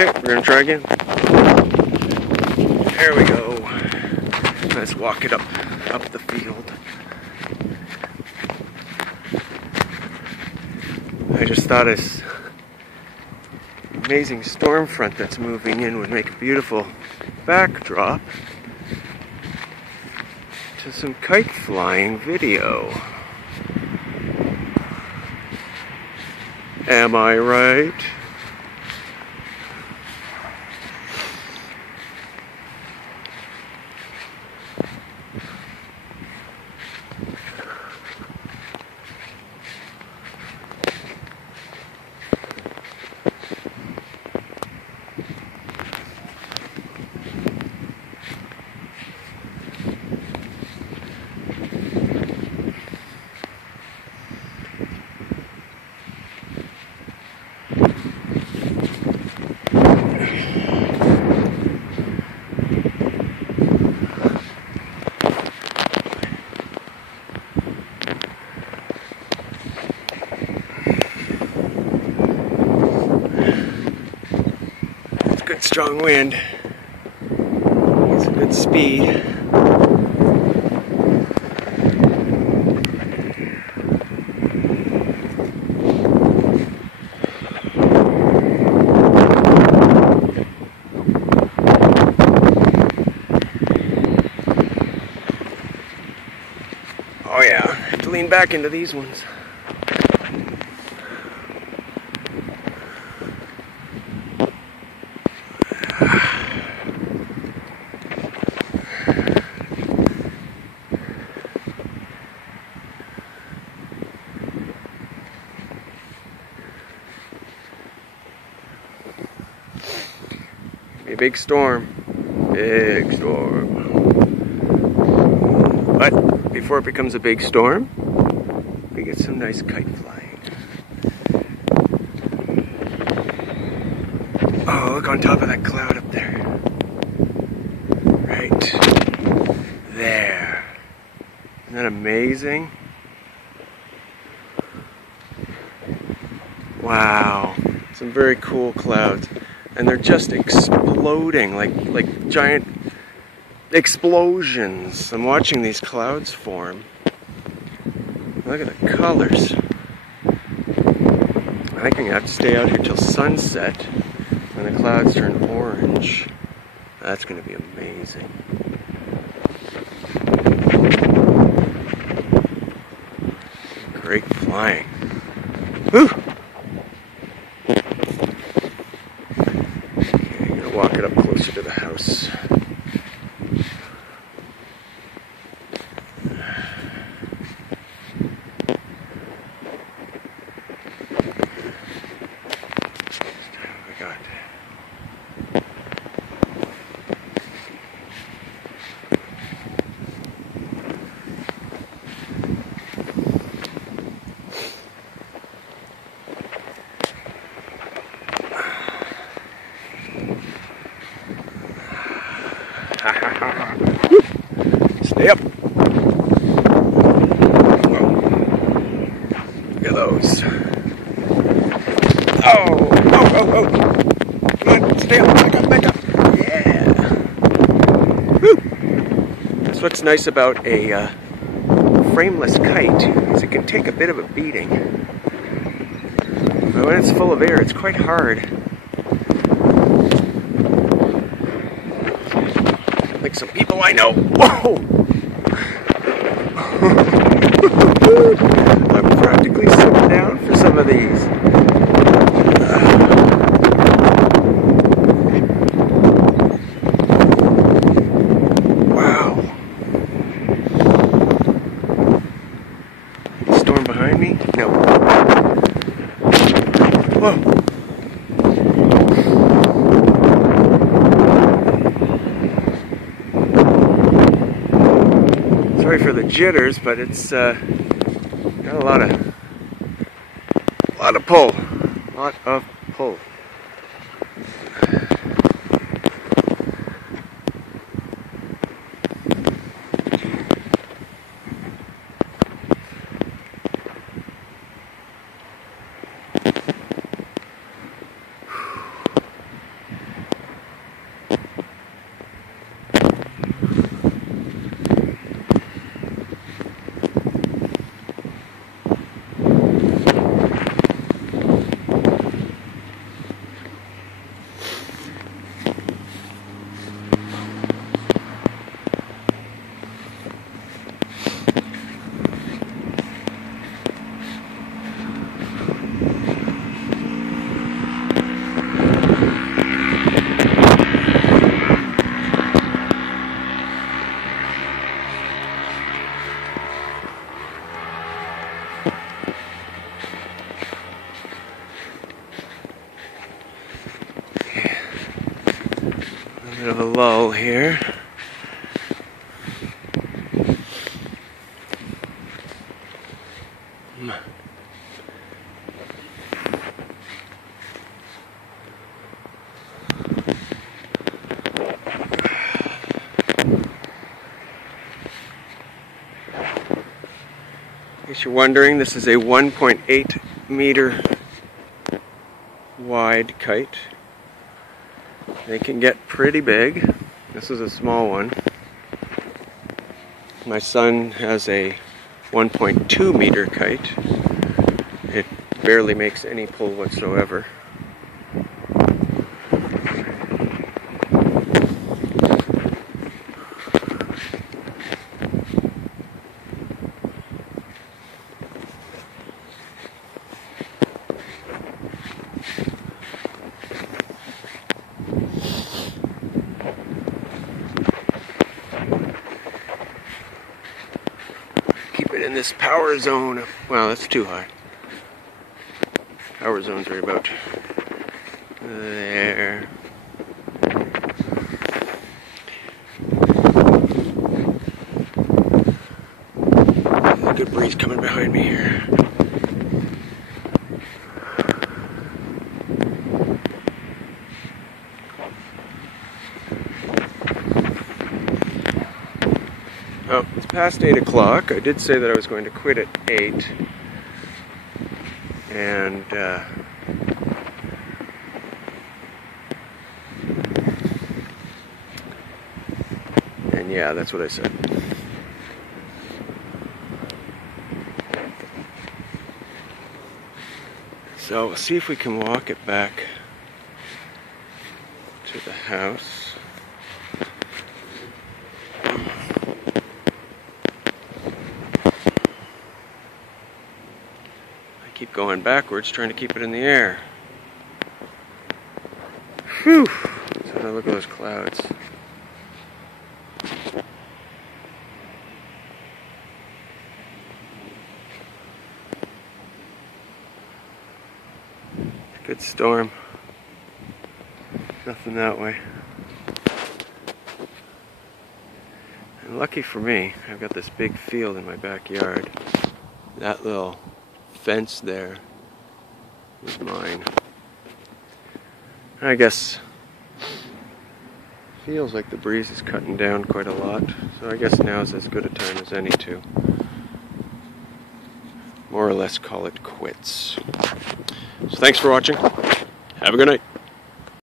Okay, we're gonna try again. There we go. Let's walk it up the field. I just thought this amazing storm front that's moving in would make a beautiful backdrop to some kite flying video. Am I right? Good strong wind. It's a good speed. Oh yeah, I have to lean back into these ones. A big storm. Big storm. But before it becomes a big storm, we get some nice kite flying. Oh, look on top of that cloud up there. Right there. Isn't that amazing? Wow. Some very cool clouds. And they're just exploding like giant explosions. I'm watching these clouds form. Look at the colors. I think I'm gonna have to stay out here till sunset when the clouds turn orange. That's gonna be amazing. Great flying. Whew! Walk it up closer to the house. We got Stay up. Whoa. Look at those. Oh. Come on, stay up. Back up. Yeah. Woo. That's what's nice about a frameless kite, is it can take a bit of a beating. But when it's full of air, it's quite hard. Like some people I know. Whoa! I'm practically sitting down for some of these. Wow. Storm behind me? No. Whoa. Sorry for the jitters, but it's got a lot of pull. Lot of pull. Bit of a lull here. In case you're wondering, this is a 1.8 meter wide kite. They can get pretty big. This is a small one. My son has a 1.2 meter kite. It barely makes any pull whatsoever. In this power zone. Well, that's too high. Power zone's right about there. There's a good breeze coming behind me here. Oh, it's past 8 o'clock. I did say that I was going to quit at 8. And, yeah, that's what I said. So we'll see if we can walk it back to the house. Keep going backwards, trying to keep it in the air. Whew! So now look at those clouds. Good storm. Nothing that way. And lucky for me, I've got this big field in my backyard. That little fence there is mine. I guess feels like the breeze is cutting down quite a lot, so I guess now is as good a time as any to more or less call it quits. So thanks for watching. Have a good night.